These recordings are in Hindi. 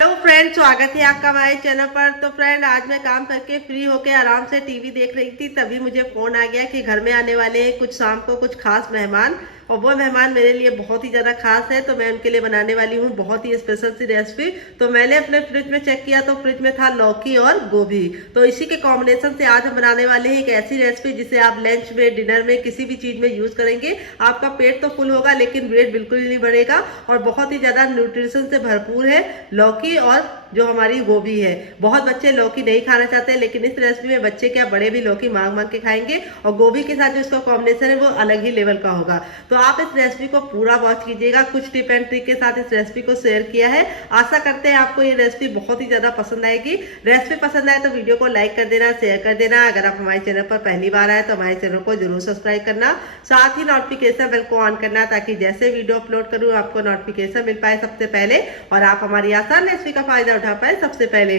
हेलो फ्रेंड, स्वागत है आपका हमारे चैनल पर। तो फ्रेंड, आज मैं काम करके फ्री होके आराम से टीवी देख रही थी, तभी मुझे फोन आ गया कि घर में आने वाले हैं कुछ शाम को कुछ खास मेहमान, और वो मेहमान मेरे लिए बहुत ही ज़्यादा खास है। तो मैं उनके लिए बनाने वाली हूँ बहुत ही स्पेशल सी रेसिपी। तो मैंने अपने फ्रिज में चेक किया तो फ्रिज में था लौकी और गोभी। तो इसी के कॉम्बिनेशन से आज हम बनाने वाले हैं एक ऐसी रेसिपी जिसे आप लंच में, डिनर में, किसी भी चीज़ में यूज़ करेंगे। आपका पेट तो फुल होगा लेकिन वेट बिल्कुल ही नहीं बढ़ेगा, और बहुत ही ज़्यादा न्यूट्रिशन से भरपूर है लौकी और जो हमारी गोभी है। बहुत बच्चे लौकी नहीं खाना चाहते हैं, लेकिन इस रेसिपी में बच्चे क्या बड़े भी लौकी मांग मांग के खाएंगे, और गोभी के साथ जो इसका कॉम्बिनेशन है वो अलग ही लेवल का होगा। तो आप इस रेसिपी को पूरा वॉच कीजिएगा, कुछ टिप एंड ट्रिक के साथ इस रेसिपी को शेयर किया है। आशा करते हैं आपको ये रेसिपी बहुत ही ज्यादा पसंद आएगी। रेसिपी पसंद आए तो वीडियो को लाइक कर देना, शेयर कर देना। अगर आप हमारे चैनल पर पहली बार आए तो हमारे चैनल को जरूर सब्सक्राइब करना, साथ ही नोटिफिकेशन बेल को ऑन करना, ताकि जैसे वीडियो अपलोड करूँ आपको नोटिफिकेशन मिल पाए सबसे पहले, और आप हमारी आसान रेसिपी का फायदा उठा पाए सबसे पहले।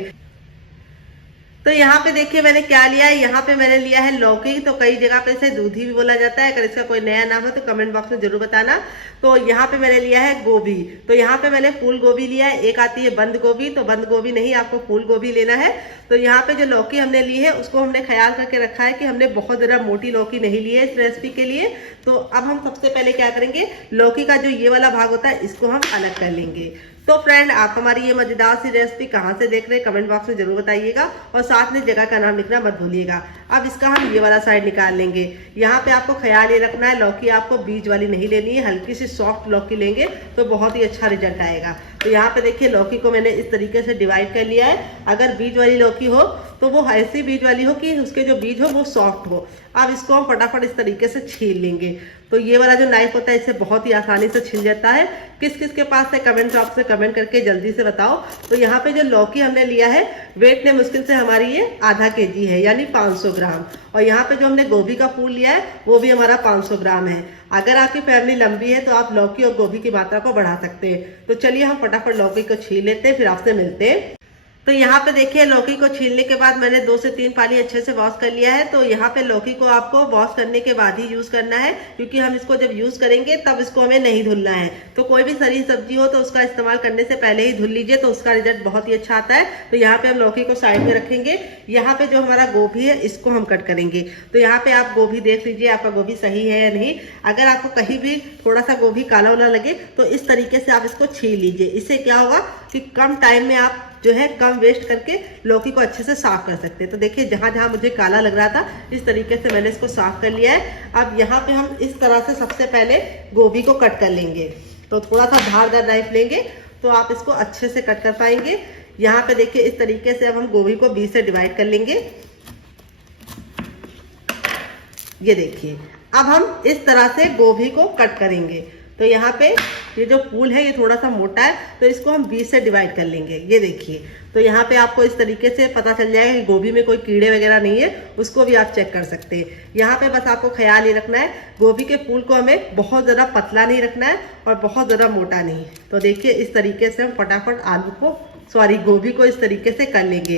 तो यहाँ पे देखिए मैंने क्या लिया है। यहाँ पे मैंने लिया है लौकी। तो कई जगह पे इसे दूधी भी बोला जाता है, अगर इसका कोई नया नाम है तो कमेंट बॉक्स में जरूर बताना। तो यहाँ पे मैंने लिया है गोभी। तो यहाँ पे मैंने फूल गोभी लिया है। एक आती है बंद गोभी, तो बंद गोभी नहीं, आपको फूल गोभी लेना है। तो यहाँ पे जो लौकी हमने ली है उसको हमने ख्याल करके रखा है कि हमने बहुत ज़्यादा मोटी लौकी नहीं ली है इस रेसिपी के लिए। तो अब हम सबसे पहले क्या करेंगे, लौकी का जो ये वाला भाग होता है इसको हम अलग कर लेंगे। तो फ्रेंड, आप हमारी ये मजेदार सी रेसिपी कहाँ से देख रहे हैं कमेंट बॉक्स में जरूर बताइएगा, और साथ में जगह का नाम लिखना मत भूलिएगा। अब इसका हम ये वाला साइड निकाल लेंगे। यहाँ पे आपको ख्याल ये रखना है, लौकी आपको बीज वाली नहीं लेनी है, हल्की सी सॉफ्ट लौकी लेंगे तो बहुत ही अच्छा रिजल्ट आएगा। तो यहाँ पे देखिए लौकी को मैंने इस तरीके से डिवाइड कर लिया है। अगर बीज वाली लौकी हो तो वो ऐसी बीज वाली हो कि उसके जो बीज हो वो सॉफ्ट हो। अब इसको हम फटाफट इस तरीके से छील लेंगे। तो ये वाला जो नाइफ होता है इससे बहुत ही आसानी से छिल जाता है। किस किस के पास है कमेंट बॉक्स में कमेंट करके जल्दी से बताओ। तो यहाँ पे जो लौकी हमने लिया है वेट में मुश्किल से हमारी ये आधा केजी है, यानी 500 ग्राम। और यहाँ पे जो हमने गोभी का फूल लिया है वो भी हमारा 500 ग्राम है। अगर आपकी फैमिली लंबी है तो आप लौकी और गोभी की मात्रा को बढ़ा सकते हैं। तो चलिए हम फटाफट लौकी को छील लेते हैं, फिर आपसे मिलते हैं। तो यहाँ पे देखिए लौकी को छीलने के बाद मैंने 2 से 3 पानी अच्छे से वॉश कर लिया है। तो यहाँ पे लौकी को आपको वॉश करने के बाद ही यूज करना है, क्योंकि हम इसको जब यूज करेंगे तब इसको हमें नहीं धुलना है। तो कोई भी सरी सब्जी हो तो उसका इस्तेमाल करने से पहले ही धुल लीजिए, तो उसका रिजल्ट बहुत ही अच्छा आता है। तो यहाँ पे हम लौकी को साइड में रखेंगे। यहाँ पे जो हमारा गोभी है इसको हम कट करेंगे। तो यहाँ पे आप गोभी देख लीजिए आपका गोभी सही है या नहीं। अगर आपको कहीं भी थोड़ा सा गोभी काला वाला लगे तो इस तरीके से आप इसको छील लीजिए। इससे क्या होगा कि कम टाइम में आप जो है कम वेस्ट करके लौकी को अच्छे से साफ कर सकते हैं। तो देखिए जहां जहां मुझे काला लग रहा था इस तरीके से मैंने इसको साफ कर लिया है। अब यहाँ पे हम इस तरह से सबसे पहले गोभी को कट कर लेंगे। तो थोड़ा सा धारदार नाइफ लेंगे तो आप इसको अच्छे से कट कर पाएंगे। यहाँ पे देखिए इस तरीके से अब हम गोभी को बीच से डिवाइड कर लेंगे। ये देखिए अब हम इस तरह से गोभी को कट करेंगे। तो यहाँ पे ये जो फूल है ये थोड़ा सा मोटा है, तो इसको हम बीच से डिवाइड कर लेंगे। ये देखिए तो यहाँ पे आपको इस तरीके से पता चल जाएगा कि गोभी में कोई कीड़े वगैरह नहीं है, उसको भी आप चेक कर सकते हैं। यहाँ पे बस आपको ख्याल ये रखना है गोभी के फूल को हमें बहुत ज़्यादा पतला नहीं रखना है और बहुत ज़्यादा मोटा नहीं। तो देखिए इस तरीके से हम फटाफट गोभी को इस तरीके से कर लेंगे।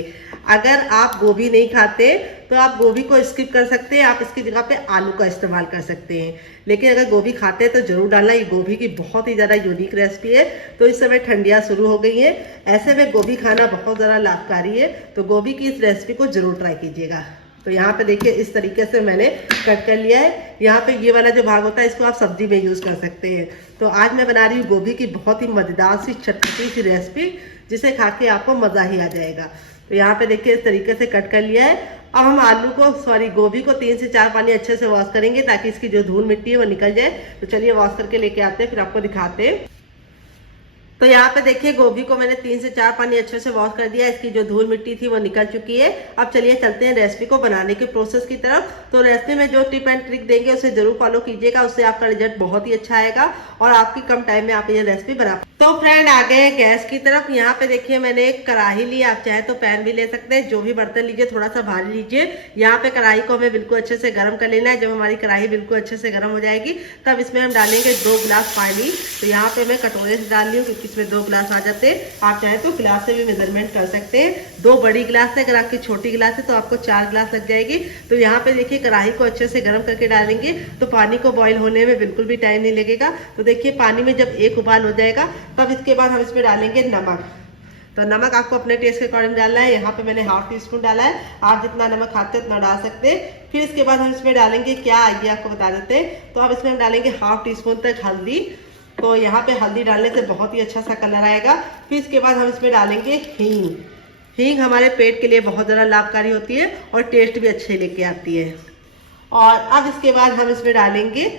अगर आप गोभी नहीं खाते तो आप गोभी को स्किप कर सकते हैं, आप इसकी जगह पे आलू का इस्तेमाल कर सकते हैं। लेकिन अगर गोभी खाते हैं तो जरूर डालना। ये गोभी की बहुत ही ज़्यादा यूनिक रेसिपी है। तो इस समय ठंडियाँ शुरू हो गई हैं, ऐसे में गोभी खाना बहुत ज़्यादा लाभकारी है। तो गोभी की इस रेसिपी को जरूर ट्राई कीजिएगा। तो यहाँ पे देखिए इस तरीके से मैंने कट कर लिया है। यहाँ पे ये वाला जो भाग होता है इसको आप सब्जी में यूज़ कर सकते हैं। तो आज मैं बना रही हूँ गोभी की बहुत ही मज़ेदार सी चटपटी सी रेसिपी, जिसे खा के आपको मज़ा ही आ जाएगा। तो यहाँ पे देखिए इस तरीके से कट कर लिया है। अब हम गोभी को 3 से 4 पानी अच्छे से वॉश करेंगे, ताकि इसकी जो धूल मिट्टी है वो निकल जाए। तो चलिए वॉश करके लेके आते हैं, फिर आपको दिखाते हैं। तो यहाँ पे देखिए गोभी को मैंने 3 से 4 पानी अच्छे से वॉश कर दिया। इसकी जो धूल मिट्टी थी वो निकल चुकी है। अब चलिए चलते हैं रेसिपी को बनाने के प्रोसेस की तरफ। तो रेसिपी में जो टिप एंड ट्रिक देंगे उसे जरूर फॉलो कीजिएगा, उससे आपका रिजल्ट बहुत ही अच्छा आएगा और आपकी कम टाइम में आप ये रेसिपी बना। तो फ्रेंड आ गए गैस की तरफ। यहाँ पे देखिए मैंने एक कढ़ाई ली, आप चाहे तो पैन भी ले सकते हैं। जो भी बर्तन लीजिए थोड़ा सा भारी लीजिए। यहाँ पे कढ़ाई को हमें बिल्कुल अच्छे से गर्म कर लेना है। जब हमारी कढ़ाई बिल्कुल अच्छे से गर्म हो जाएगी तब इसमें हम डालेंगे 2 गिलास पानी। तो यहाँ पे मैं कटोरे से डाल रही हूँ क्योंकि इसमें 2 गिलास आ जाते हैं। आप चाहे तो गिलास से भी मेजरमेंट कर सकते हैं। 2 बड़ी गिलास है, अगर आपकी छोटी गिलास है तो आपको 4 गिलास लग जाएगी। तो यहाँ पे देखिए कढ़ाई को अच्छे से गर्म करके डालेंगे तो पानी को बॉईल होने में बिल्कुल भी टाइम नहीं लगेगा। तो देखिए पानी में जब एक उबाल हो जाएगा तब इसके बाद हम इसमें डालेंगे नमक। तो नमक आपको अपने टेस्ट के अकॉर्डिंग डालना है। यहाँ पे मैंने हाफ टी स्पून डाला है, आप जितना नमक खाते हैं उतना डाल सकते हैं। फिर इसके बाद हम इसमें डालेंगे क्या, आइए आपको बता देते हैं। तो अब इसमें हम डालेंगे हाफ टी स्पून तक हल्दी। तो यहाँ पे हल्दी डालने से बहुत ही अच्छा सा कलर आएगा। फिर इसके बाद हम इसमें डालेंगे हींग। हींग हमारे पेट के लिए बहुत ज़्यादा लाभकारी होती है और टेस्ट भी अच्छे लेके आती है। और अब इसके बाद हम इसमें डालेंगे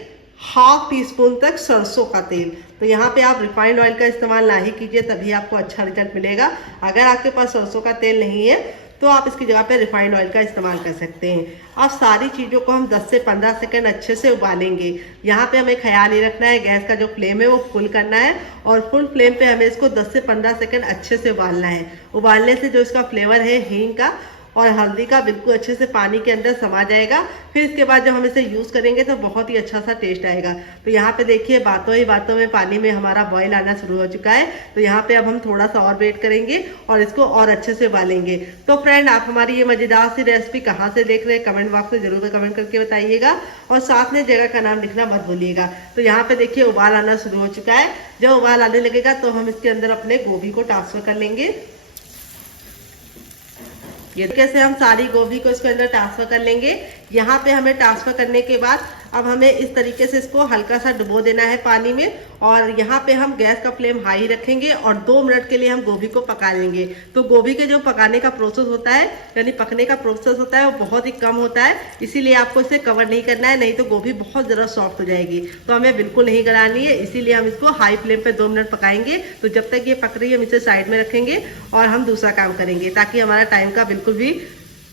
हाफ टी स्पून तक सरसों का तेल। तो यहाँ पे आप रिफाइंड ऑयल का इस्तेमाल ना ही कीजिए, तभी आपको अच्छा रिजल्ट मिलेगा। अगर आपके पास सरसों का तेल नहीं है तो आप इसकी जगह पे रिफाइंड ऑयल का इस्तेमाल कर सकते हैं। अब सारी चीज़ों को हम 10 से 15 सेकंड अच्छे से उबालेंगे। यहाँ पे हमें ख्याल ही रखना है, गैस का जो फ्लेम है वो फुल करना है और फुल फ्लेम पे हमें इसको 10 से 15 सेकंड अच्छे से उबालना है। उबालने से जो इसका फ्लेवर है हींग का और हल्दी का बिल्कुल अच्छे से पानी के अंदर समा जाएगा। फिर इसके बाद जब हम इसे यूज़ करेंगे तो बहुत ही अच्छा सा टेस्ट आएगा। तो यहाँ पे देखिए बातों ही बातों में पानी में हमारा बॉईल आना शुरू हो चुका है। तो यहाँ पे अब हम थोड़ा सा और वेट करेंगे और इसको और अच्छे से उबालेंगे। तो फ्रेंड, आप हमारी ये मज़ेदार सी रेसिपी कहाँ से देख रहे हैं कमेंट बॉक्स में जरूर कमेंट करके बताइएगा और साथ में जगह का नाम लिखना मत भूलिएगा। तो यहाँ पे देखिए उबाल आना शुरू हो चुका है। जब उबाल आने लगेगा तो हम इसके अंदर अपने गोभी को ट्रांसफर कर लेंगे। ये कैसे हम सारी गोभी को इसके अंदर ट्रांसफर कर लेंगे। यहाँ पे हमें ट्रांसफर करने के बाद अब हमें इस तरीके से इसको हल्का सा डुबो देना है पानी में और यहाँ पे हम गैस का फ्लेम हाई रखेंगे और 2 मिनट के लिए हम गोभी को पका लेंगे। तो गोभी के जो पकाने का प्रोसेस होता है यानी पकने का प्रोसेस होता है वो बहुत ही कम होता है, इसीलिए आपको इसे कवर नहीं करना है, नहीं तो गोभी बहुत ज़्यादा सॉफ्ट हो जाएगी। तो हमें बिल्कुल नहीं गलानी है, इसीलिए हम इसको हाई फ्लेम पे 2 मिनट पकाएंगे। तो जब तक ये पक रही है हम इसे साइड में रखेंगे और हम दूसरा काम करेंगे ताकि हमारा टाइम का बिल्कुल भी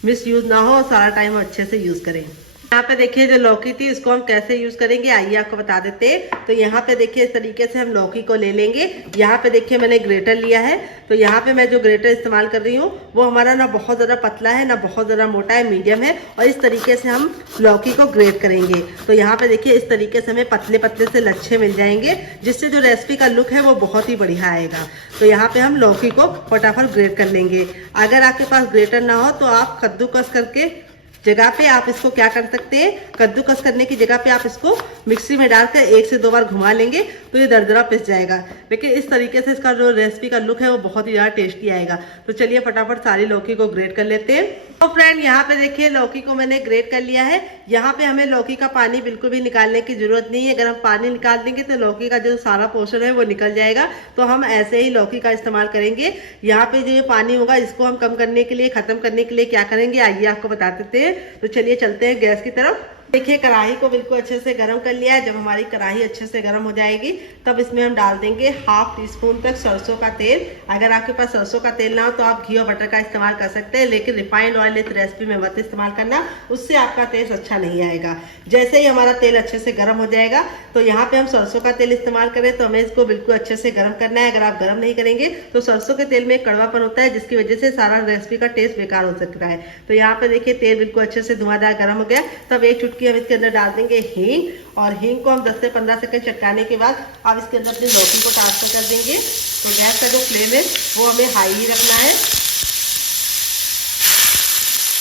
मिस यूज़ ना हो और सारा टाइम अच्छे से यूज़ करें। यहाँ पे देखिए जो लौकी थी इसको हम कैसे यूज करेंगे आइए आपको बता देते हैं। तो यहाँ पे देखिए इस तरीके से हम लौकी को ले लेंगे। यहाँ पे देखिए मैंने ग्रेटर लिया है। तो यहाँ पे मैं जो ग्रेटर इस्तेमाल कर रही हूँ वो हमारा ना बहुत ज़्यादा पतला है ना बहुत ज़्यादा मोटा है, मीडियम है और इस तरीके से हम लौकी को ग्रेट करेंगे। तो यहाँ पे देखिए इस तरीके से हमें पतले पतले से लच्छे मिल जाएंगे जिससे जो रेसिपी का लुक है वो बहुत ही बढ़िया आएगा। तो यहाँ पे हम लौकी को फटाफट ग्रेट कर लेंगे। अगर आपके पास ग्रेटर ना हो तो आप कद्दूकस करके जगह पे आप इसको क्या कर सकते हैं, कद्दूकस करने की जगह पे आप इसको मिक्सी में डालकर 1 से 2 बार घुमा लेंगे तो ये दरदरा पिस जाएगा। लेकिन इस तरीके से इसका जो रेसिपी का लुक है वो बहुत ही ज़्यादा टेस्टी आएगा। तो चलिए फटाफट सारी लौकी को ग्रेट कर लेते हैं। तो फ्रेंड यहाँ पे देखिए लौकी को मैंने ग्रेट कर लिया है। यहाँ पे हमें लौकी का पानी बिल्कुल भी निकालने की जरूरत नहीं है। अगर हम पानी निकाल देंगे तो लौकी का जो सारा पोर्शन है वो निकल जाएगा। तो हम ऐसे ही लौकी का इस्तेमाल करेंगे। यहाँ पे जो पानी होगा इसको हम कम करने के लिए, खत्म करने के लिए क्या करेंगे आइए आपको बता देते हैं। तो चलिए चलते हैं गैस की तरफ। देखिए कढ़ाई को बिल्कुल अच्छे से गर्म कर लिया है। जब हमारी कढ़ाई अच्छे से गर्म हो जाएगी तब इसमें हम डाल देंगे हाफ टी स्पून तक सरसों का तेल। अगर आपके पास सरसों का तेल ना हो तो आप घी और बटर का इस्तेमाल कर सकते हैं, लेकिन रिफाइंड ऑयल इस रेसिपी में मत इस्तेमाल करना, उससे आपका टेस्ट अच्छा नहीं आएगा। जैसे ही हमारा तेल अच्छे से गर्म हो जाएगा तो यहाँ पे हम सरसों का तेल इस्तेमाल करें तो हमें इसको बिल्कुल अच्छे से गर्म करना है। अगर आप गर्म नहीं करेंगे तो सरसों के तेल में कड़वापन होता है जिसकी वजह से सारा रेसिपी का टेस्ट बेकार हो सकता है। तो यहाँ पे देखिए तेल बिल्कुल अच्छे से धुआंधार गर्म हो गया। तब एक चुटकी हम इसके अंदर डाल देंगे हींग और हींग को हम 10 से 15 सेकंड चटकाने के बाद अब इसके अंदर अपनी लौकी को ट्रांसफर कर देंगे। तो गैस का जो फ्लेम है वो हमें हाई ही रखना है।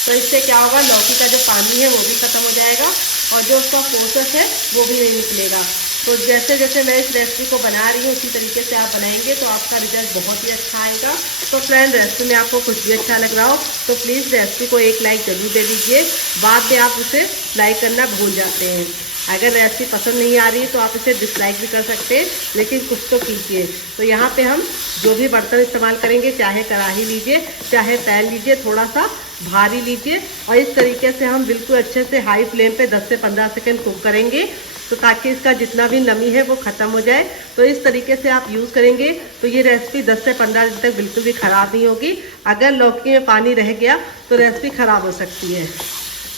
तो इससे क्या होगा, लौकी का जो पानी है वो भी खत्म हो जाएगा और जो उसका प्रोसेस है वो भी नहीं निकलेगा। तो जैसे जैसे मैं इस रेसिपी को बना रही हूँ उसी तरीके से आप बनाएंगे तो आपका रिजल्ट बहुत ही अच्छा आएगा। तो फ्रेंड रेसिपी में आपको कुछ भी अच्छा लग रहा हो तो प्लीज़ रेसिपी को एक लाइक जरूर दे दीजिए। बाद में आप उसे लाइक करना भूल जाते हैं। अगर रेसिपी पसंद नहीं आ रही तो आप इसे डिसलाइक भी कर सकते हैं, लेकिन कुछ तो कीजिए। तो यहाँ पे हम जो भी बर्तन इस्तेमाल करेंगे, चाहे कढ़ाई लीजिए चाहे पैन लीजिए, थोड़ा सा भारी लीजिए और इस तरीके से हम बिल्कुल अच्छे से हाई फ्लेम पे 10 से 15 सेकंड कुक करेंगे तो ताकि इसका जितना भी नमी है वो ख़त्म हो जाए। तो इस तरीके से आप यूज़ करेंगे तो ये रेसिपी 10 से 15 दिन तक बिल्कुल भी ख़राब नहीं होगी। अगर लौकी में पानी रह गया तो रेसिपी ख़राब हो सकती है।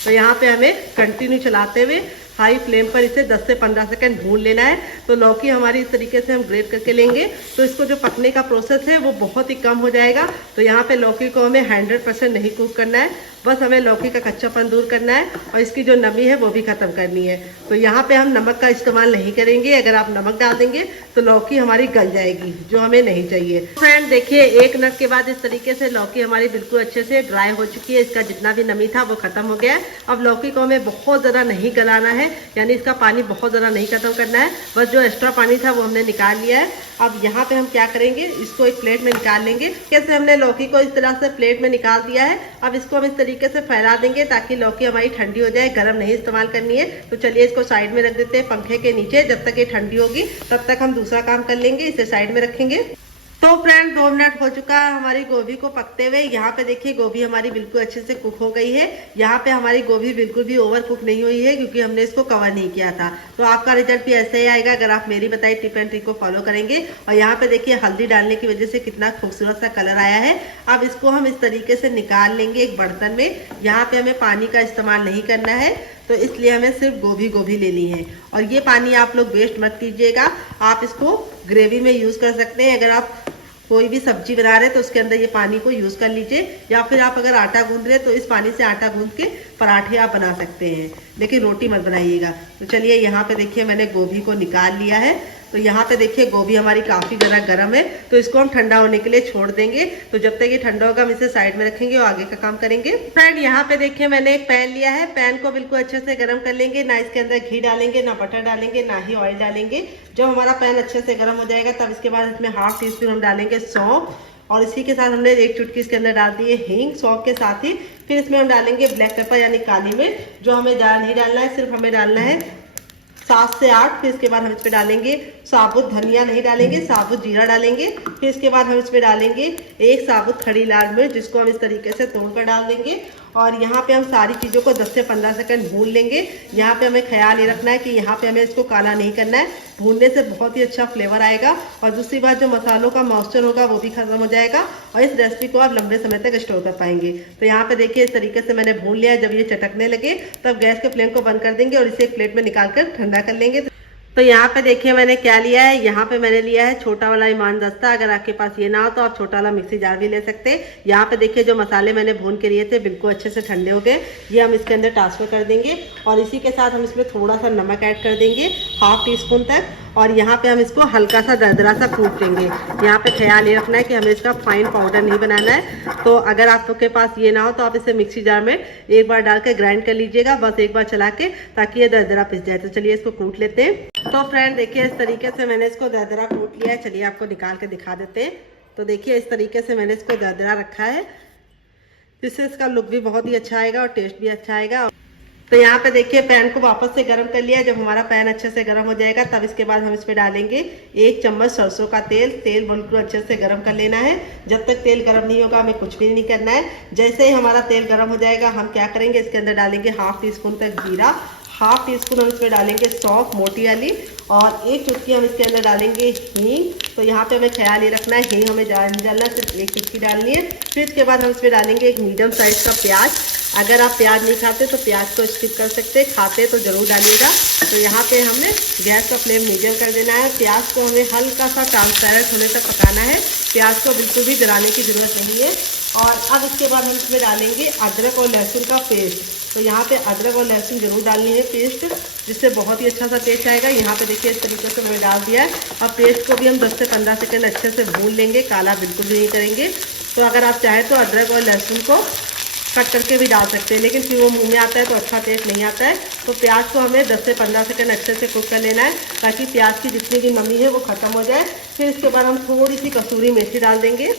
तो यहाँ पे हमें कंटिन्यू चलाते हुए हाई फ्लेम पर इसे 10 से 15 सेकंड भून लेना है। तो लौकी हमारी इस तरीके से हम ग्रेट करके लेंगे तो इसको जो पकने का प्रोसेस है वो बहुत ही कम हो जाएगा। तो यहाँ पे लौकी को हमें 100% नहीं कुक करना है, बस हमें लौकी का कच्चापन दूर करना है और इसकी जो नमी है वो भी खत्म करनी है। तो यहाँ पे हम नमक का इस्तेमाल नहीं करेंगे। अगर आप नमक डाल देंगे तो लौकी हमारी गल जाएगी, जो हमें नहीं चाहिए। फ्रेंड देखिए, 1 मिनट के बाद इस तरीके से लौकी हमारी बिल्कुल अच्छे से ड्राई हो चुकी है। इसका जितना भी नमी था वो खत्म हो गया है। अब लौकी को हमें बहुत ज़्यादा नहीं गलाना है, यानी इसका पानी बहुत ज़्यादा नहीं खत्म करना है। बस जो एक्स्ट्रा पानी था वो हमने निकाल लिया है। अब यहाँ पे हम क्या करेंगे, इसको एक प्लेट में निकाल लेंगे। कैसे हमने लौकी को इस तरह से प्लेट में निकाल दिया है। अब इसको हम इस तरीके से फैला देंगे ताकि लौकी हमारी ठंडी हो जाए, गर्म नहीं इस्तेमाल करनी है। तो चलिए इसको साइड में रख देते हैं पंखे के नीचे। जब तक ये ठंडी होगी तब तक हम दूसरा काम कर लेंगे, इसे साइड में रखेंगे। तो फ्रेंड 2 मिनट हो चुका है हमारी गोभी को पकते हुए। यहाँ पे देखिए गोभी हमारी बिल्कुल अच्छे से कुक हो गई है। यहाँ पे हमारी गोभी बिल्कुल भी ओवर कुक नहीं हुई है, क्योंकि हमने इसको कवर नहीं किया था। तो आपका रिजल्ट भी ऐसे ही आएगा अगर आप मेरी बताई टिप एंड ट्रिक को फॉलो करेंगे। और यहाँ पे देखिए हल्दी डालने की वजह से कितना खूबसूरत सा कलर आया है। अब इसको हम इस तरीके से निकाल लेंगे एक बर्तन में। यहाँ पे हमें पानी का इस्तेमाल नहीं करना है, तो इसलिए हमें सिर्फ गोभी लेनी है। और ये पानी आप लोग वेस्ट मत कीजिएगा, आप इसको ग्रेवी में यूज कर सकते हैं। अगर आप कोई भी सब्जी बना रहे हैं तो उसके अंदर ये पानी को यूज कर लीजिए, या फिर आप अगर आटा गूंद रहे हैं तो इस पानी से आटा गूंद के पराठे आप बना सकते हैं, लेकिन रोटी मत बनाइएगा। तो चलिए यहाँ पे देखिए मैंने गोभी को निकाल लिया है। तो यहाँ पे देखिए गोभी हमारी काफी ज़्यादा गर्म है, तो इसको हम ठंडा होने के लिए छोड़ देंगे। तो जब तक ये ठंडा होगा हम इसे साइड में रखेंगे और आगे का काम करेंगे। फ्रेंड यहाँ पे देखिए मैंने एक पैन लिया है। पैन को बिल्कुल अच्छे से गर्म कर लेंगे। ना इसके अंदर घी डालेंगे, ना बटर डालेंगे, ना ही ऑयल डालेंगे। जब हमारा पैन अच्छे से गर्म हो जाएगा तब इसके बाद इसमें 1/2 टीस्पून हम डालेंगे सौंफ, और इसी के साथ हमने 1 चुटकी इसके अंदर डाल दी है हींग। सौंफ के साथ ही फिर इसमें हम डालेंगे ब्लैक पेपर यानी काली मिर्च, जो हमें ज़्यादा नहीं डालना है, सिर्फ हमें डालना है 7 से 8। फिर इसके बाद हम इसमें डालेंगे साबुत धनिया, नहीं डालेंगे, साबुत जीरा डालेंगे। फिर इसके बाद हम इसमें डालेंगे 1 साबुत खड़ी लाल मिर्च, जिसको हम इस तरीके से तोड़कर डाल देंगे। और यहाँ पे हम सारी चीज़ों को 10 से 15 सेकंड भून लेंगे। यहाँ पे हमें ख्याल ये रखना है कि यहाँ पे हमें इसको काला नहीं करना है। भूनने से बहुत ही अच्छा फ्लेवर आएगा, और दूसरी बात जो मसालों का मॉइस्चर होगा वो भी खत्म हो जाएगा, और इस रेसिपी को आप लंबे समय तक स्टोर कर पाएंगे। तो यहाँ पे देखिए इस तरीके से मैंने भून लिया है। जब ये चटकने लगे तब गैस के फ्लेम को बंद कर देंगे और इसे एक प्लेट में निकाल कर ठंडा कर लेंगे। तो यहाँ पे देखिए मैंने क्या लिया है। यहाँ पे मैंने लिया है छोटा वाला ईमान दस्ता। अगर आपके पास ये ना हो तो आप छोटा वाला मिक्सी जार भी ले सकते हैं। यहाँ पे देखिए जो मसाले मैंने भून के लिए थे बिल्कुल अच्छे से ठंडे हो गए। ये हम इसके अंदर ट्रांसफर कर देंगे, और इसी के साथ हम इसमें थोड़ा सा नमक ऐड कर देंगे 1/2 टीस्पून तक। और यहाँ पे हम इसको हल्का सा दरदरा सा कूट लेंगे। यहाँ पे ख्याल ये रखना है कि हमें इसका फाइन पाउडर नहीं बनाना है। तो अगर आपके पास ये ना हो तो आप इसे मिक्सी जार में एक बार डाल के ग्राइंड कर लीजिएगा, बस एक बार चला के, ताकि ये दरदरा पिस जाए। तो चलिए इसको कूट लेते हैं। तो फ्रेंड देखिए इस तरीके से मैंने इसको दरदरा कूट लिया है। चलिए आपको निकाल के दिखा देते हैं। तो देखिए इस तरीके से मैंने इसको दरदरा रखा है, जिससे इसका लुक भी बहुत ही अच्छा आएगा और टेस्ट भी अच्छा आएगा। तो यहाँ पे देखिए पैन को वापस से गर्म कर लिया। जब हमारा पैन अच्छे से गर्म हो जाएगा तब इसके बाद हम इसमें डालेंगे 1 चम्मच सरसों का तेल। तेल बिल्कुल अच्छे से गर्म कर लेना है। जब तक तेल गर्म नहीं होगा हमें कुछ भी नहीं करना है। जैसे ही हमारा तेल गर्म हो जाएगा हम क्या करेंगे, इसके अंदर डालेंगे 1/2 टीस्पून तक जीरा, 1/2 टीस्पून हम इसमें डालेंगे सौंफ मोटी वाली, और 1 चुटकी हम इसके अंदर डालेंगे हींग। तो यहाँ पे हमें ख्याल ये रखना है हींग हमें ज़्यादा नहीं डालना, सिर्फ 1 चुटकी डालनी है। फिर इसके बाद हम इसमें डालेंगे एक मीडियम साइज का प्याज। अगर आप प्याज नहीं खाते तो प्याज को स्किप कर सकते, खाते तो ज़रूर डालिएगा। तो यहाँ पे हमने गैस का फ्लेम मीडियम कर देना है। प्याज को हमें हल्का सा ट्रांसपेरेंट होने तक पकाना है। प्याज को बिल्कुल भी जलाने की ज़रूरत नहीं है। और अब इसके बाद हम इसमें डालेंगे अदरक और लहसुन का पेस्ट। तो यहाँ पे अदरक और लहसुन जरूर डालनी है पेस्ट, जिससे बहुत ही अच्छा सा टेस्ट आएगा। यहाँ पे देखिए इस तरीके से मैंने डाल दिया है। अब पेस्ट को भी हम 10 से 15 सेकंड अच्छे से भून लेंगे, काला बिल्कुल भी नहीं करेंगे। तो अगर आप चाहें तो अदरक और लहसुन को कट करके भी डाल सकते हैं, लेकिन फिर वो मुंह में आता है तो अच्छा टेस्ट नहीं आता है। तो प्याज को हमें 10 से 15 सेकंड अच्छे से कुक कर लेना है, ताकि प्याज की जितनी भी नमी है वो खत्म हो जाए। फिर इसके बाद हम थोड़ी सी कसूरी मेथी डाल देंगे,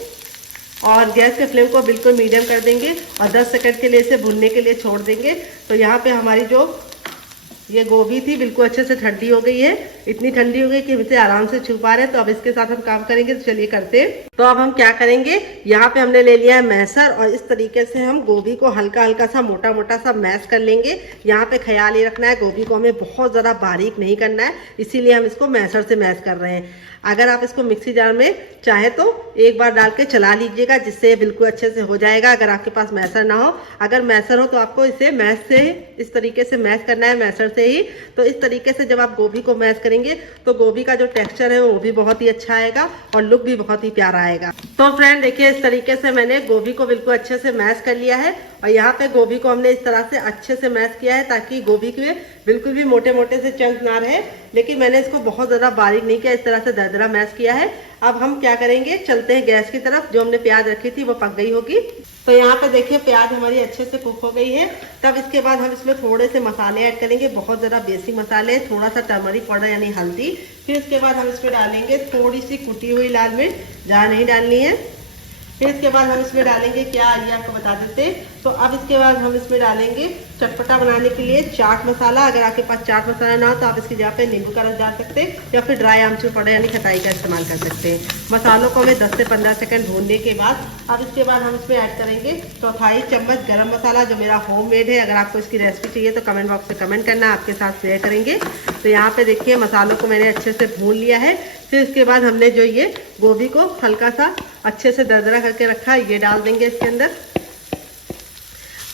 और गैस के फ्लेम को बिल्कुल मीडियम कर देंगे, और 10 सेकंड के लिए इसे भुनने के लिए छोड़ देंगे। तो यहाँ पे हमारी जो ये गोभी थी बिल्कुल अच्छे से ठंडी हो गई है। इतनी ठंडी हो गई कि हम इसे आराम से छू पा रहे हैं। तो अब इसके साथ हम काम करेंगे। तो चलिए करते हैं। तो अब हम क्या करेंगे, यहाँ पे हमने ले लिया है मैसर, और इस तरीके से हम गोभी को हल्का हल्का सा मोटा मोटा सा मैश कर लेंगे। यहाँ पे ख्याल ये रखना है गोभी को हमें बहुत ज़्यादा बारीक नहीं करना है, इसीलिए हम इसको मैसर से मैश कर रहे हैं। अगर आप इसको मिक्सी जार में चाहे तो एक बार डाल के चला लीजिएगा, जिससे बिल्कुल अच्छे से हो जाएगा। अगर आपके पास मैशर ना हो, अगर मैशर हो तो आपको इसे मैश से इस तरीके से मैश करना है, मैशर से ही। तो इस तरीके से जब आप गोभी को मैश करेंगे तो गोभी का जो टेक्सचर है वो भी बहुत ही अच्छा आएगा और लुक भी बहुत ही प्यारा आएगा। तो फ्रेंड देखिए, इस तरीके से मैंने गोभी को बिल्कुल अच्छे से मैश कर लिया है और यहाँ पे गोभी को हमने इस तरह से अच्छे से मैश किया है ताकि गोभी के बिल्कुल भी मोटे मोटे से चंक ना रहे। लेकिन मैंने इसको बहुत ज़्यादा बारीक नहीं किया, इस तरह से दरदरा मैश किया है। अब हम क्या करेंगे, चलते हैं गैस की तरफ। जो हमने प्याज रखी थी वो पक गई होगी। तो यहाँ पे देखिए प्याज हमारी अच्छे से कुक हो गई है। तब इसके बाद हम इसमें थोड़े से मसाले ऐड करेंगे, बहुत ज़्यादा बेसिक मसाले, थोड़ा सा टर्मरिक पाउडर यानी हल्दी। फिर इसके बाद हम इसमें डालेंगे थोड़ी सी कुटी हुई लाल मिर्च, ज़्यादा नहीं डालनी है। फिर इसके बाद हम इसमें डालेंगे क्या, आइए आपको बता देते हैं। तो अब इसके बाद हम इसमें डालेंगे चटपटा बनाने के लिए चाट मसाला। अगर आपके पास चाट मसाला ना हो तो आप इसकी जगह पे नींबू का रस डाल सकते हैं या फिर ड्राई आमचूर पाउडर यानी खटाई का इस्तेमाल कर सकते हैं। मसालों को हमें 10 से 15 सेकंड भूनने के बाद अब इसके बाद हम इसमें ऐड करेंगे 1/4 चम्मच गरम मसाला, जो मेरा होममेड है। अगर आपको इसकी रेसिपी चाहिए तो कमेंट बॉक्स में कमेंट करना, आपके साथ शेयर करेंगे। तो यहाँ पे देखिए मसालों को मैंने अच्छे से भून लिया है। फिर इसके बाद हमने जो ये गोभी को हल्का सा अच्छे से दरदरा करके रखा है, ये डाल देंगे इसके अंदर।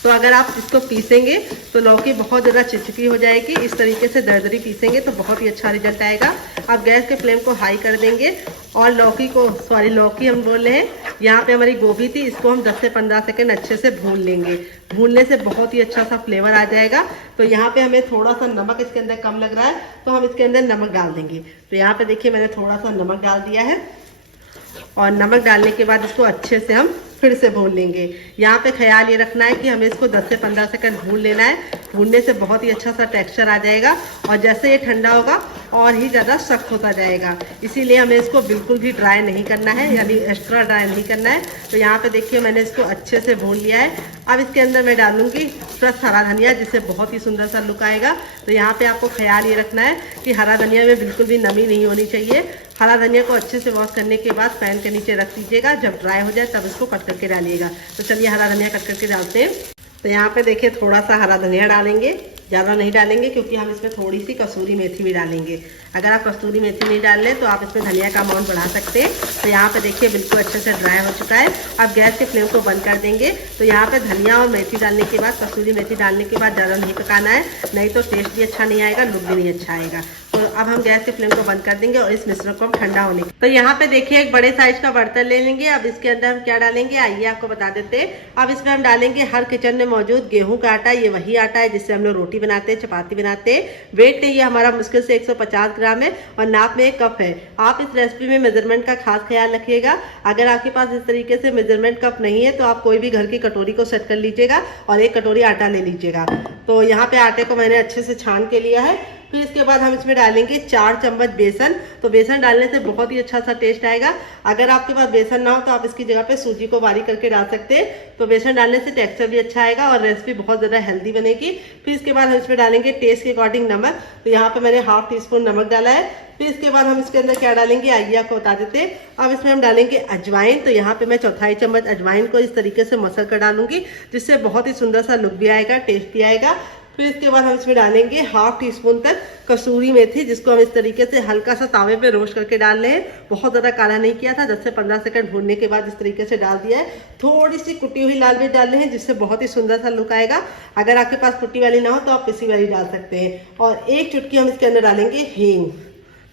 तो अगर आप इसको पीसेंगे तो लौकी बहुत ज़्यादा चिपचिपी हो जाएगी। इस तरीके से दरदरी पीसेंगे तो बहुत ही अच्छा रिजल्ट आएगा। अब गैस के फ्लेम को हाई कर देंगे और लौकी हम बोल रहे हैं, यहाँ पे हमारी गोभी थी, इसको हम 10 से 15 सेकंड अच्छे से भून लेंगे। भूनने से बहुत ही अच्छा सा फ्लेवर आ जाएगा। तो यहाँ पे हमें थोड़ा सा नमक इसके अंदर कम लग रहा है तो हम इसके अंदर नमक डाल देंगे। तो यहाँ पे देखिए मैंने थोड़ा सा नमक डाल दिया है और नमक डालने के बाद इसको अच्छे से हम फिर से भून लेंगे। यहाँ पे ख्याल ये रखना है कि हमें इसको 10 से 15 सेकंड भून लेना है। भूनने से बहुत ही अच्छा सा टेक्सचर आ जाएगा और जैसे ये ठंडा होगा और ही ज़्यादा सख्त होता जाएगा। इसीलिए हमें इसको बिल्कुल भी ड्राई नहीं करना है, यानी एक्स्ट्रा ड्राई नहीं करना है। तो यहाँ पे देखिए मैंने इसको अच्छे से भून लिया है। अब इसके अंदर मैं डालूंगी फ्रेश हरा धनिया, जिससे बहुत ही सुंदर सा लुक आएगा। तो यहाँ पे आपको ख्याल ये रखना है कि हरा धनिया में बिल्कुल भी नमी नहीं होनी चाहिए। हरा धनिया को अच्छे से वॉश करने के बाद पैन के नीचे रख दीजिएगा, जब ड्राई हो जाए तब इसको कट करके डालिएगा। तो चलिए हरा धनिया कट करके डालते हैं। तो यहाँ पे देखिए थोड़ा सा हरा धनिया डालेंगे, ज़्यादा नहीं डालेंगे क्योंकि हम इसमें थोड़ी सी कसूरी मेथी भी डालेंगे। अगर आप कसूरी मेथी नहीं डाल लें तो आप इसमें धनिया का अमाउंट बढ़ा सकते हैं। तो यहाँ पे देखिए बिल्कुल अच्छे से ड्राई हो चुका है। अब गैस के फ्लेम को बंद कर देंगे। तो यहाँ पे धनिया और मेथी डालने के बाद, कसूरी मेथी डालने के बाद ज़्यादा नहीं पकाना है, नहीं तो टेस्ट भी अच्छा नहीं आएगा, लुक भी नहीं अच्छा आएगा। तो अब हम गैस के फ्लेम को बंद कर देंगे और इस मिश्रण को हम ठंडा होने। तो यहाँ पे देखिए एक बड़े साइज का बर्तन ले लेंगे। अब इसके अंदर हम क्या डालेंगे, आइए आपको बता देते हैं। अब इसमें हम डालेंगे हर किचन में मौजूद गेहूं का आटा। ये वही आटा है जिससे हम लोग रोटी बनाते हैं, चपाती बनाते हैं। वेट ये हमारा मुश्किल से 150 ग्राम है और नाप में 1 कप है। आप इस रेसिपी में मेजरमेंट का खास ख्याल रखिएगा। अगर आपके पास इस तरीके से मेजरमेंट कप नहीं है तो आप कोई भी घर की कटोरी को सेट कर लीजिएगा और 1 कटोरी आटा ले लीजिएगा। तो यहाँ पे आटे को मैंने अच्छे से छान के लिया है। फिर इसके बाद हम इसमें डालेंगे 4 चम्मच बेसन। तो बेसन डालने से बहुत ही अच्छा सा टेस्ट आएगा। अगर आपके पास बेसन ना हो तो आप इसकी जगह पे सूजी को बारीक करके डाल सकते हैं। तो बेसन डालने से टेक्सचर भी अच्छा आएगा और रेसिपी बहुत ज़्यादा हेल्दी बनेगी। फिर इसके बाद हम इसमें डालेंगे टेस्ट के अकॉर्डिंग नमक। तो यहाँ पे मैंने ½ टीस्पून नमक डाला है। फिर इसके बाद हम इसके अंदर क्या डालेंगे, आइए आपको बता देते हैं। अब इसमें हम डालेंगे अजवाइन। तो यहाँ पे मैं 1/4 चम्मच अजवाइन को इस तरीके से मसल कर डालूंगी, जिससे बहुत ही सुंदर सा लुक भी आएगा, टेस्ट भी आएगा। फिर इसके बाद हम इसमें डालेंगे ½ टीस्पून तक कसूरी मेथी, जिसको हम इस तरीके से हल्का सा तावे पे रोस्ट करके डाल रहे हैं। बहुत ज़्यादा काला नहीं किया था, 10 से 15 सेकंड भूनने के बाद इस तरीके से डाल दिया है। थोड़ी सी कुटी हुई लाल मिर्च डाल रहे हैं, जिससे बहुत ही सुंदर सा लुक आएगा। अगर आपके पास कुटी वाली ना हो तो आप पिसी वाली डाल सकते हैं। और 1 चुटकी हम इसके अंदर डालेंगे हींग।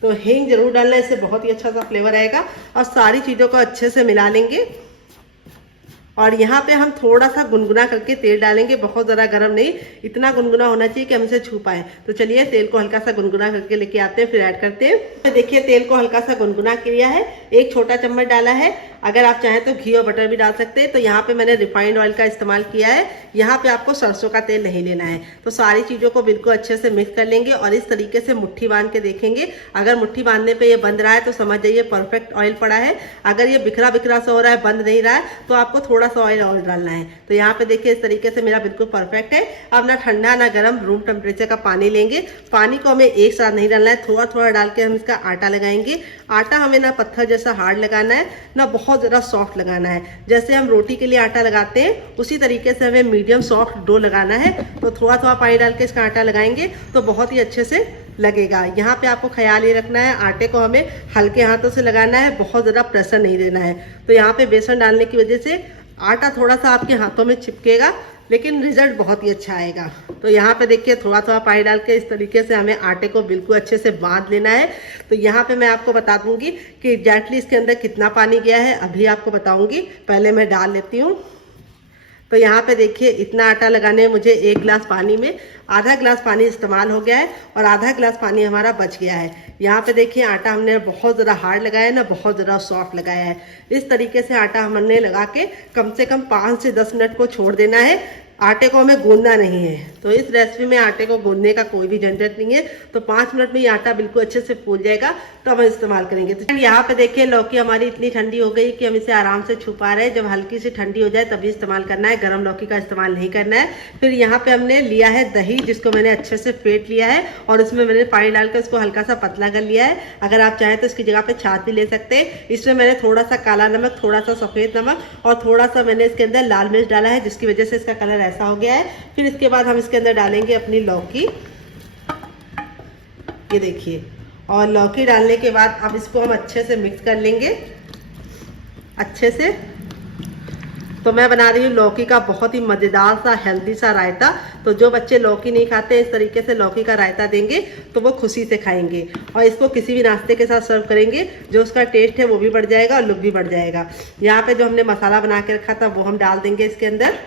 तो हींग जरूर डालना, इससे बहुत ही अच्छा सा फ्लेवर आएगा। और सारी चीज़ों को अच्छे से मिला लेंगे। और यहाँ पे हम थोड़ा सा गुनगुना करके तेल डालेंगे, बहुत ज़्यादा गर्म नहीं, इतना गुनगुना होना चाहिए कि हम इसे छू पाए। तो चलिए तेल को हल्का सा गुनगुना करके लेके आते हैं, फिर ऐड करते हैं। तो देखिए तेल को हल्का सा गुनगुना किया है, 1 छोटा चम्मच डाला है। अगर आप चाहें तो घी और बटर भी डाल सकते हैं। तो यहाँ पे मैंने रिफाइंड ऑयल का इस्तेमाल किया है। यहाँ पे आपको सरसों का तेल नहीं लेना है। तो सारी चीज़ों को बिल्कुल अच्छे से मिक्स कर लेंगे और इस तरीके से मुट्ठी बांध के देखेंगे। अगर मुट्ठी बांधने पे ये बंद रहा है तो समझ जाइए परफेक्ट ऑयल पड़ा है। अगर ये बिखरा बिखरा सा हो रहा है, बंद नहीं रहा है, तो आपको थोड़ा सा ऑयल और डालना है। तो यहाँ पे देखिए इस तरीके से मेरा बिल्कुल परफेक्ट है। अब ना ठंडा ना गर्म, रूम टेम्परेचर का पानी लेंगे। पानी को हमें एक साथ नहीं डालना है, थोड़ा थोड़ा डाल के हम इसका आटा लगाएंगे। आटा हमें ना पत्थर जैसा हार्ड लगाना है, ना बहुत ज़्यादा सॉफ्ट लगाना है। जैसे हम रोटी के लिए आटा लगाते हैं उसी तरीके से हमें मीडियम सॉफ्ट डो लगाना है। तो थोड़ा थोड़ा पानी डाल के इसका आटा लगाएंगे तो बहुत ही अच्छे से लगेगा। यहाँ पे आपको ख्याल ये रखना है, आटे को हमें हल्के हाथों से लगाना है, बहुत ज़्यादा प्रेशर नहीं देना है। तो यहाँ पे बेसन डालने की वजह से आटा थोड़ा सा आपके हाथों में चिपकेगा, लेकिन रिजल्ट बहुत ही अच्छा आएगा। तो यहाँ पे देखिए थोड़ा थोड़ा पानी डाल के इस तरीके से हमें आटे को बिल्कुल अच्छे से बांध लेना है। तो यहाँ पे मैं आपको बता दूंगी कि एग्जैक्टली इसके अंदर कितना पानी गया है, अभी आपको बताऊंगी। पहले मैं डाल लेती हूँ। तो यहाँ पे देखिए इतना आटा लगाने में मुझे 1 गिलास पानी में आधा गिलास पानी इस्तेमाल हो गया है और आधा गिलास पानी हमारा बच गया है। यहाँ पे देखिए आटा हमने बहुत ज़्यादा हार्ड लगाया है ना, बहुत ज़्यादा सॉफ्ट लगाया है। इस तरीके से आटा हमने लगा के कम से कम 5 से 10 मिनट को छोड़ देना है। आटे को हमें गूंदना नहीं है। तो इस रेसिपी में आटे को गूंदने का कोई भी झंझट नहीं है। तो 5 मिनट में ये आटा बिल्कुल अच्छे से फूल जाएगा, तो हम इस्तेमाल करेंगे। तो यहाँ पे देखिए लौकी हमारी इतनी ठंडी हो गई कि हम इसे आराम से छुपा रहे हैं। जब हल्की सी ठंडी हो जाए तभी इस्तेमाल करना है, गर्म लौकी का इस्तेमाल नहीं करना है। फिर यहाँ पे हमने लिया है दही, जिसको मैंने अच्छे से फेंट लिया है और उसमें मैंने पानी डालकर इसको हल्का सा पतला कर लिया है। अगर आप चाहें तो इसकी जगह पे छाछ भी ले सकते हैं। इसमें मैंने थोड़ा सा काला नमक, थोड़ा सा सफ़ेद नमक और थोड़ा सा मैंने इसके अंदर लाल मिर्च डाला है, जिसकी वजह से इसका कलर ऐसा हो गया है। फिर इसके बाद हम इसके अंदर डालेंगे अपनी लौकी, ये देखिए। और लौकी डालने के बाद अब इसको हम अच्छे से मिक्स कर लेंगे अच्छे से। तो मैं बना रही हूँ लौकी का बहुत ही मज़ेदार सा हेल्दी सा रायता। तो जो बच्चे लौकी नहीं खाते, इस तरीके से लौकी का रायता देंगे तो वो खुशी से खाएंगे और इसको किसी भी नाश्ते के साथ सर्व करेंगे, जो उसका टेस्ट है वो भी बढ़ जाएगा और लुक भी बढ़ जाएगा। यहाँ पे जो हमने मसाला बना के रखा था वो हम डाल देंगे इसके अंदर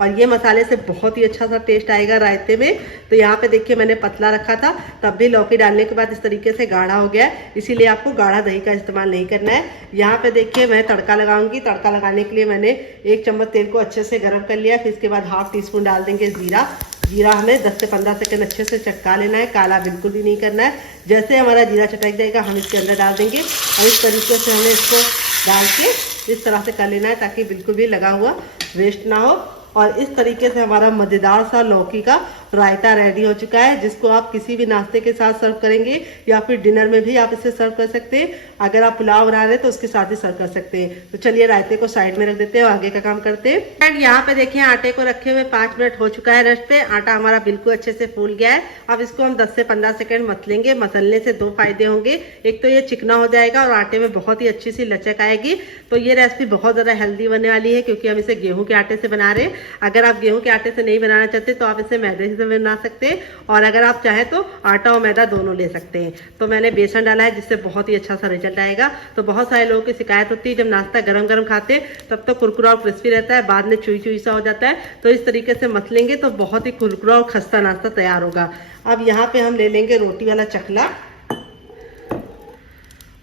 और ये मसाले से बहुत ही अच्छा सा टेस्ट आएगा रायते में। तो यहाँ पे देखिए मैंने पतला रखा था, तब भी लौकी डालने के बाद इस तरीके से गाढ़ा हो गया है, इसीलिए आपको गाढ़ा दही का इस्तेमाल नहीं करना है। यहाँ पे देखिए मैं तड़का लगाऊंगी। तड़का लगाने के लिए मैंने 1 चम्मच तेल को अच्छे से गर्म कर लिया। फिर इसके बाद ½ टीस्पून डाल देंगे जीरा। जीरा हमें 10 से 15 सेकंड अच्छे से चटका लेना है, काला बिल्कुल भी नहीं करना है। जैसे हमारा जीरा चटक जाएगा हम इसके अंदर डाल देंगे और इस तरीके से हमें इसको डाल के इस तरह से कर लेना है ताकि बिल्कुल भी लगा हुआ वेस्ट ना हो। और इस तरीके से हमारा मज़ेदार सा लौकी का रायता रेडी हो चुका है, जिसको आप किसी भी नाश्ते के साथ सर्व करेंगे या फिर डिनर में भी आप इसे सर्व कर सकते हैं। अगर आप पुलाव बना रहे हैं तो उसके साथ ही सर्व कर सकते हैं। तो चलिए रायते को साइड में रख देते हैं और आगे का काम करते हैं। एंड यहाँ पे देखिए आटे को रखे हुए 5 मिनट हो चुका है रेस्ट पे। आटा हमारा बिल्कुल अच्छे से फूल गया है। अब इसको हम 10 से 15 सेकंड मसलेंगे। मसलने से 2 फायदे होंगे, एक तो ये चिकना हो जाएगा और आटे में बहुत ही अच्छी सी लचक आएगी। तो ये रेसिपी बहुत ज़्यादा हेल्दी बनने वाली है, क्योंकि हम इसे गेहूँ के आटे से बना रहे हैं। अगर आप गेहूं के आटे से नहीं बनाना चाहते तो आप इसे मैदे से बना सकते हैं, और अगर आप चाहें तो आटा और मैदा दोनों ले सकते हैं। तो मैंने बेसन डाला है, जिससे बहुत ही अच्छा सा रिजल्ट आएगा। तो बहुत सारे लोगों की शिकायत होती है जब नाश्ता गरम गरम खाते हैं तब तो कुरकुरा और क्रिस्पी रहता है, बाद में चुई चुई सा हो जाता है। तो इस तरीके से मसलेंगे तो बहुत ही कुरकुरा और खस्ता नाश्ता तैयार होगा। अब यहाँ पे हम ले लेंगे रोटी वाला चकला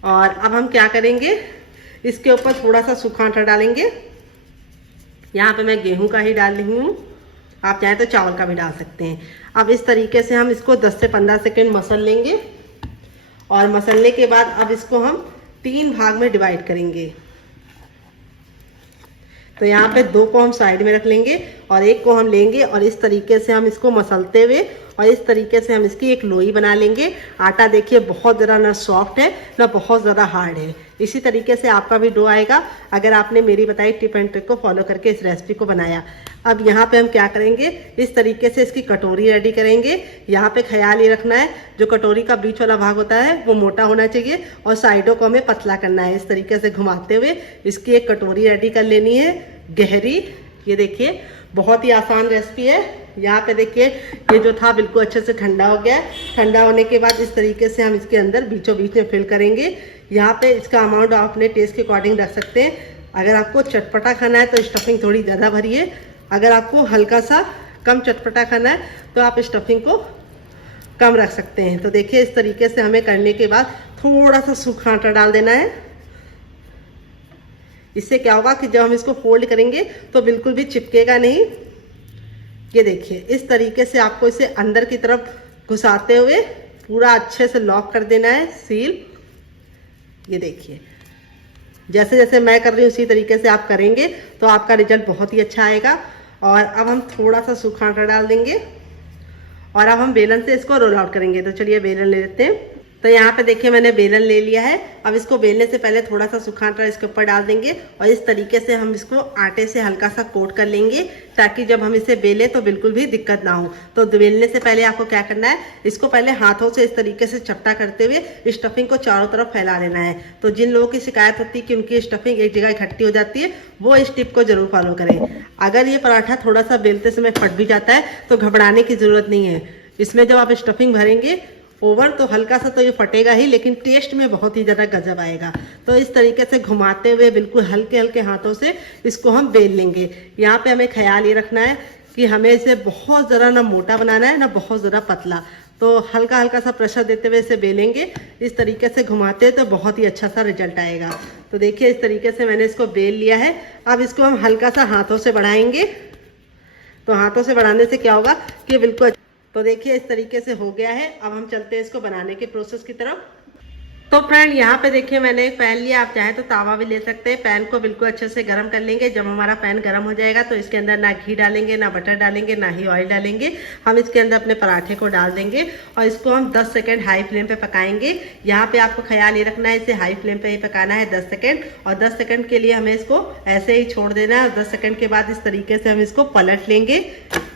और अब हम क्या करेंगे, इसके ऊपर थोड़ा सा सूखा आटा डालेंगे। यहाँ पे मैं गेहूं का ही डाल रही हूँ, आप चाहे तो चावल का भी डाल सकते हैं। अब इस तरीके से हम इसको 10 से 15 सेकंड मसल लेंगे और मसलने के बाद अब इसको हम 3 भाग में डिवाइड करेंगे। तो यहाँ पे 2 को हम साइड में रख लेंगे और 1 को हम लेंगे और इस तरीके से हम इसको मसलते हुए और इस तरीके से हम इसकी एक लोई बना लेंगे। आटा देखिए बहुत ज़रा ना सॉफ्ट है ना बहुत ज़्यादा हार्ड है। इसी तरीके से आपका भी डो आएगा अगर आपने मेरी बताई टिप एंड ट्रिक को फॉलो करके इस रेसिपी को बनाया। अब यहाँ पे हम क्या करेंगे, इस तरीके से इसकी कटोरी रेडी करेंगे। यहाँ पे ख्याल ये रखना है, जो कटोरी का बीच वाला भाग होता है वो मोटा होना चाहिए और साइडों को हमें पतला करना है। इस तरीके से घुमाते हुए इसकी एक कटोरी रेडी कर लेनी है गहरी। ये देखिए बहुत ही आसान रेसिपी है। यहाँ पे देखिए ये जो था बिल्कुल अच्छे से ठंडा हो गया है। ठंडा होने के बाद इस तरीके से हम इसके अंदर बीचों बीच में फिल करेंगे। यहाँ पे इसका अमाउंट आप अपने टेस्ट के अकॉर्डिंग रख सकते हैं। अगर आपको चटपटा खाना है तो स्टफिंग थोड़ी ज़्यादा भरिए, अगर आपको हल्का सा कम चटपटा खाना है तो आप स्टफिंग को कम रख सकते हैं। तो देखिए इस तरीके से हमें करने के बाद थोड़ा सा सूखा आटा डाल देना है। इससे क्या होगा कि जब हम इसको फोल्ड करेंगे तो बिल्कुल भी चिपकेगा नहीं। ये देखिए इस तरीके से आपको इसे अंदर की तरफ घुसाते हुए पूरा अच्छे से लॉक कर देना है सील। ये देखिए जैसे जैसे मैं कर रही हूँ उसी तरीके से आप करेंगे तो आपका रिजल्ट बहुत ही अच्छा आएगा। और अब हम थोड़ा सा सूखा आटा डाल देंगे और अब हम बेलन से इसको रोल आउट करेंगे। तो चलिए बेलन ले लेते हैं। तो यहाँ पे देखिए मैंने बेलन ले लिया है। अब इसको बेलने से पहले थोड़ा सा सूखा आटा इसके ऊपर डाल देंगे और इस तरीके से हम इसको आटे से हल्का सा कोट कर लेंगे, ताकि जब हम इसे बेलें तो बिल्कुल भी दिक्कत ना हो। तो बेलने से पहले आपको क्या करना है, इसको पहले हाथों से इस तरीके से चपटा करते हुए स्टफिंग को चारों तरफ फैला लेना है। तो जिन लोगों की शिकायत होती है कि उनकी स्टफिंग एक जगह इकट्ठी हो जाती है, वो इस टिप को जरूर फॉलो करें। अगर ये पराठा थोड़ा सा बेलते समय फट भी जाता है तो घबराने की जरूरत नहीं है। इसमें जब आप स्टफिंग भरेंगे ओवर तो हल्का सा तो ये फटेगा ही, लेकिन टेस्ट में बहुत ही ज़्यादा गजब आएगा। तो इस तरीके से घुमाते हुए बिल्कुल हल्के हल्के हाथों से इसको हम बेल लेंगे। यहाँ पे हमें ख्याल ये रखना है कि हमें इसे बहुत ज़रा ना मोटा बनाना है ना बहुत ज़रा पतला। तो हल्का हल्का सा प्रेशर देते हुए इसे बेलेंगे, इस तरीके से घुमाते हैं तो बहुत ही अच्छा सा रिजल्ट आएगा। तो देखिए इस तरीके से मैंने इसको बेल लिया है। अब इसको हम हल्का सा हाथों से बढ़ाएंगे। तो हाथों से बढ़ाने से क्या होगा कि बिल्कुल, तो देखिए इस तरीके से हो गया है। अब हम चलते हैं इसको बनाने के प्रोसेस की तरफ। तो फ्रेंड यहाँ पे देखिए मैंने एक पैन लिया, आप चाहे तो तावा भी ले सकते हैं। पैन को बिल्कुल अच्छे से गर्म कर लेंगे। जब हमारा पैन गर्म हो जाएगा तो इसके अंदर ना घी डालेंगे, ना बटर डालेंगे, ना ही ऑयल डालेंगे। हम इसके अंदर अपने पराठे को डाल देंगे और इसको हम 10 सेकेंड हाई फ्लेम पे पकाएंगे। यहाँ पे आपको ख्याल ये रखना है, इसे हाई फ्लेम पे ही पकाना है 10 सेकेंड। और 10 सेकेंड के लिए हमें इसको ऐसे ही छोड़ देना है। और 10 सेकेंड के बाद इस तरीके से हम इसको पलट लेंगे।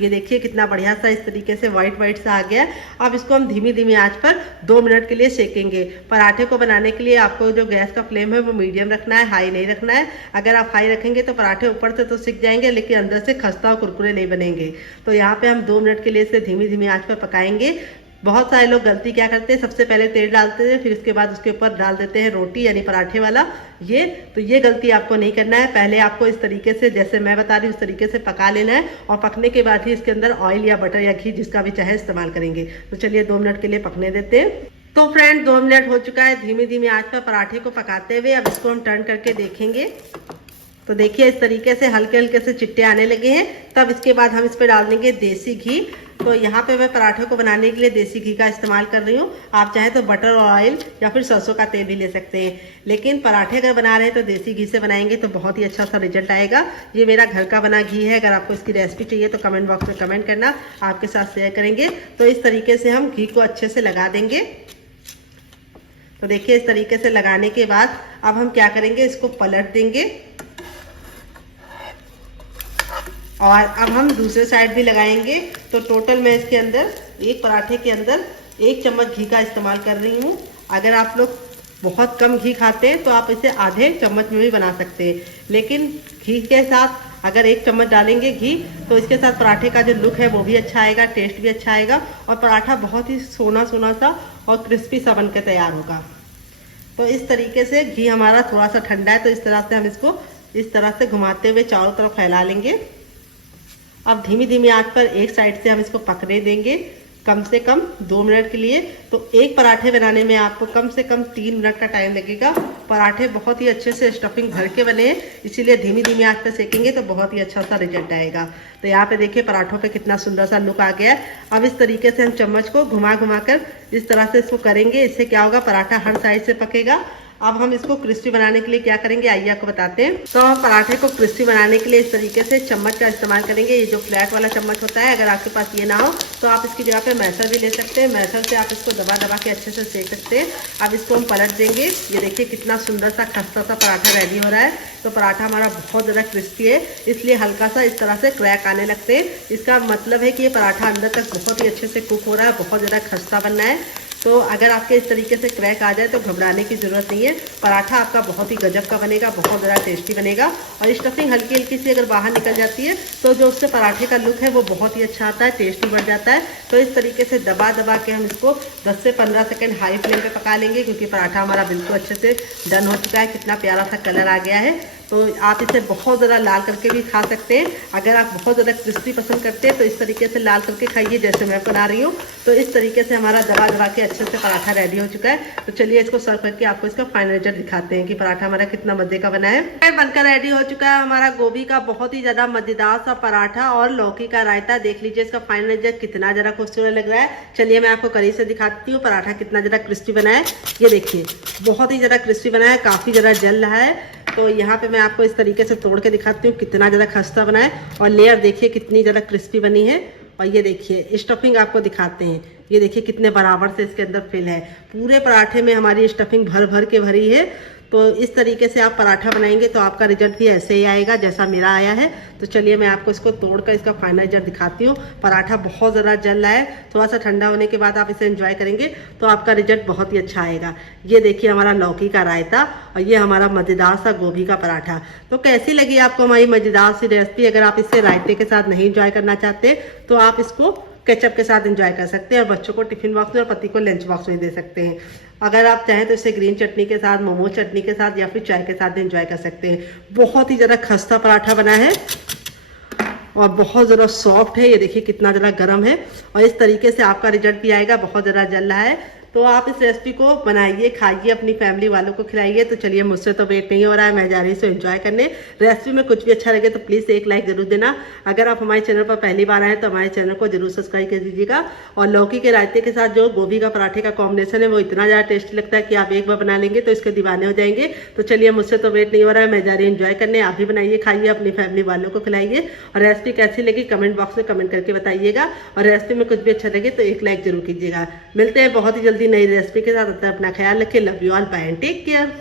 ये देखिए कितना बढ़िया सा इस तरीके से व्हाइट व्हाइट सा आ गया। अब इसको हम धीमी धीमी आंच पर 2 मिनट के लिए सेकेंगे। पराठे को बनाने के लिए आपको जो गैस का फ्लेम है वो मीडियम रखना है, हाई नहीं रखना है। अगर आप हाई रखेंगे तो पराठे ऊपर से तो सिक जाएंगे, लेकिन अंदर से खस्ता और कुरकुरे नहीं बनेंगे। तो यहाँ पे हम 2 मिनट के लिए इसे धीमी धीमी आंच पर पकाएंगे। बहुत सारे लोग गलती क्या करते हैं, सबसे पहले तेल डालते हैं, फिर उसके बाद उसके ऊपर डाल देते हैं रोटी यानी पराठे वाला। ये गलती आपको नहीं करना है। पहले आपको इस तरीके से जैसे मैं बता रही हूँ उस तरीके से पका लेना है और पकने के बाद ही इसके अंदर ऑयल या बटर या घी जिसका भी चाहे इस्तेमाल करेंगे। तो चलिए 2 मिनट के लिए पकने देते हैं। तो फ्रेंड 2 मिनट हो चुका है धीमी धीमी आंच पर पराठे को पकाते हुए। अब इसको हम टर्न करके देखेंगे। तो देखिए इस तरीके से हल्के हल्के से चिट्टे आने लगे हैं। तब इसके बाद हम इस पर डाल देंगे देसी घी। तो यहाँ पे मैं पराठे को बनाने के लिए देसी घी का इस्तेमाल कर रही हूँ। आप चाहे तो बटर ऑयल या फिर सरसों का तेल भी ले सकते हैं, लेकिन पराठे अगर बना रहे हैं तो देसी घी से बनाएंगे तो बहुत ही अच्छा सा रिजल्ट आएगा। ये मेरा घर का बना घी है। अगर आपको इसकी रेसिपी चाहिए तो कमेंट बॉक्स में कमेंट करना, आपके साथ शेयर करेंगे। तो इस तरीके से हम घी को अच्छे से लगा देंगे। तो देखिए इस तरीके से लगाने के बाद अब हम क्या करेंगे, इसको पलट देंगे और अब हम दूसरे साइड भी लगाएंगे। तो टोटल मैं इसके अंदर एक पराठे के अंदर 1 चम्मच घी का इस्तेमाल कर रही हूँ। अगर आप लोग बहुत कम घी खाते हैं तो आप इसे आधे चम्मच में भी बना सकते हैं, लेकिन घी के साथ अगर 1 चम्मच डालेंगे घी तो इसके साथ पराठे का जो लुक है वो भी अच्छा आएगा, टेस्ट भी अच्छा आएगा और पराठा बहुत ही सोना सोना सा और क्रिस्पी सा बनकर तैयार होगा। तो इस तरीके से घी हमारा थोड़ा सा ठंडा है, तो इस तरह से हम इसको इस तरह से घुमाते हुए चारों तरफ फैला लेंगे। अब धीमी धीमी आंच पर एक साइड से हम इसको पकने देंगे कम से कम 2 मिनट के लिए। तो एक पराठे बनाने में आपको कम से कम 3 मिनट का टाइम लगेगा। पराठे बहुत ही अच्छे से स्टफिंग भर के बने हैं, इसीलिए धीमी धीमी आंच पर सेकेंगे तो बहुत ही अच्छा सा रिजल्ट आएगा। तो यहाँ पे देखिए पराठों पे कितना सुंदर सा लुक आ गया है। अब इस तरीके से हम चम्मच को घुमा घुमा कर इस तरह से इसको करेंगे। इससे क्या होगा, पराठा हर साइड से पकेगा। अब हम इसको क्रिस्पी बनाने के लिए क्या करेंगे, आइए आपको बताते हैं। तो हम पराठे को क्रिस्पी बनाने के लिए इस तरीके से चम्मच का इस्तेमाल करेंगे। ये जो फ्लैट वाला चम्मच होता है, अगर आपके पास ये ना हो तो आप इसकी जगह पे मैशर भी ले सकते हैं। मैशर से आप इसको दबा दबा के अच्छे से सेक सकते हैं। अब इसको हम पलट देंगे। ये देखिए कितना सुंदर सा खस्ता सा पराठा रेडी हो रहा है। तो पराठा हमारा बहुत ज़्यादा क्रिस्पी है, इसलिए हल्का सा इस तरह से क्रैक आने लगते हैं। इसका मतलब है कि ये पराठा अंदर तक बहुत ही अच्छे से कुक हो रहा है, बहुत ज़्यादा खस्ता बनना है। तो अगर आपके इस तरीके से क्रैक आ जाए तो घबराने की ज़रूरत नहीं है। पराठा आपका बहुत ही गजब का बनेगा, बहुत ज़्यादा टेस्टी बनेगा। और स्टफिंग हल्की हल्की सी अगर बाहर निकल जाती है तो जो उससे पराठे का लुक है वो बहुत ही अच्छा आता है, टेस्टी बढ़ जाता है। तो इस तरीके से दबा दबा के हम इसको 10 से 15 सेकेंड हाई फ्लेम पे पका लेंगे, क्योंकि पराठा हमारा बिल्कुल अच्छे से डन हो चुका है। कितना प्यारा सा कलर आ गया है। तो आप इसे बहुत ज़्यादा लाल करके भी खा सकते हैं। अगर आप बहुत ज़्यादा क्रिस्पी पसंद करते हैं तो इस तरीके से लाल करके खाइए, जैसे मैं बना रही हूँ। तो इस तरीके से हमारा दबा दबा के अच्छे से पराठा रेडी हो चुका है। तो चलिए इसको सर्व करके आपको इसका फाइनल रिजल्ट दिखाते हैं कि पराठा हमारा कितना मजे का बना है। बनकर रेडी हो चुका है हमारा गोभी का बहुत ही ज़्यादा मजेदार सा पराठा और लौकी का रायता। देख लीजिए इसका फाइनल रिजल्ट कितना ज़्यादा खूबसूरत लग रहा है। चलिए मैं आपको करीब से दिखाती हूँ पराठा कितना ज़्यादा क्रिस्पी बना है। ये देखिए बहुत ही ज़्यादा क्रिस्पी बना है, काफ़ी ज़्यादा जल रहा है। तो यहाँ पे मैं आपको इस तरीके से तोड़ के दिखाती हूँ कितना ज़्यादा खस्ता बना है। और लेयर देखिए कितनी ज़्यादा क्रिस्पी बनी है। और ये देखिए स्टफिंग आपको दिखाते हैं, ये देखिए कितने बराबर से इसके अंदर फिल है। पूरे पराठे में हमारी स्टफिंग भर भर के भरी है। तो इस तरीके से आप पराठा बनाएंगे तो आपका रिजल्ट भी ऐसे ही आएगा जैसा मेरा आया है। तो चलिए मैं आपको इसको तोड़कर इसका फाइनल रिजल्ट दिखाती हूँ। पराठा बहुत ज़रा जल रहा है, थोड़ा सा ठंडा होने के बाद आप इसे एंजॉय करेंगे तो आपका रिजल्ट बहुत ही अच्छा आएगा। ये देखिए हमारा लौकी का रायता और ये हमारा मज़ेदार सा गोभी का पराठा। तो कैसी लगी आपको हमारी मज़ेदार सी रेसिपी? अगर आप इसे रायते के साथ नहीं एंजॉय करना चाहते तो आप इसको केचप के साथ एंजॉय कर सकते हैं और बच्चों को टिफिन बॉक्स में और पति को लंच बॉक्स में दे सकते हैं। अगर आप चाहें तो इसे ग्रीन चटनी के साथ, मोमो चटनी के साथ या फिर चाय के साथ भी एंजॉय कर सकते हैं। बहुत ही ज़्यादा खस्ता पराठा बना है और बहुत ज़्यादा सॉफ्ट है। ये देखिए कितना ज़्यादा गर्म है और इस तरीके से आपका रिजल्ट भी आएगा। बहुत ज़्यादा जल रहा है। तो आप इस रेसिपी को बनाइए, खाइए, अपनी फैमिली वालों को खिलाइए। तो चलिए मुझसे तो वेट नहीं हो रहा है, मैं जा रही हूँ एंजॉय करने। रेसिपी में कुछ भी अच्छा लगे तो प्लीज़ एक लाइक जरूर देना। अगर आप हमारे चैनल पर पहली बार आए तो हमारे चैनल को जरूर सब्सक्राइब कर दीजिएगा। और लौकी के रायते के साथ जो गोभी का पराठे का कॉम्बिनेशन है वो इतना ज़्यादा टेस्टी लगता है कि आप एक बार बना लेंगे तो इसके दीवाने हो जाएंगे। तो चलिए मुझसे तो वेट नहीं हो रहा है, मैं जा रही हूँ एंजॉय करने। आप भी बनाइए, खाइए, अपनी फैमिली वालों को खिलाइए। और रेसिपी कैसी लगी कमेंट बॉक्स में कमेंट करके बताइएगा। और रेसिपी में कुछ भी अच्छा लगे तो एक लाइक जरूर कीजिएगा। मिलते हैं बहुत ही जल्दी नई रेसिपी के साथ। अपना ख्याल रखें। Love you all, bye and take care.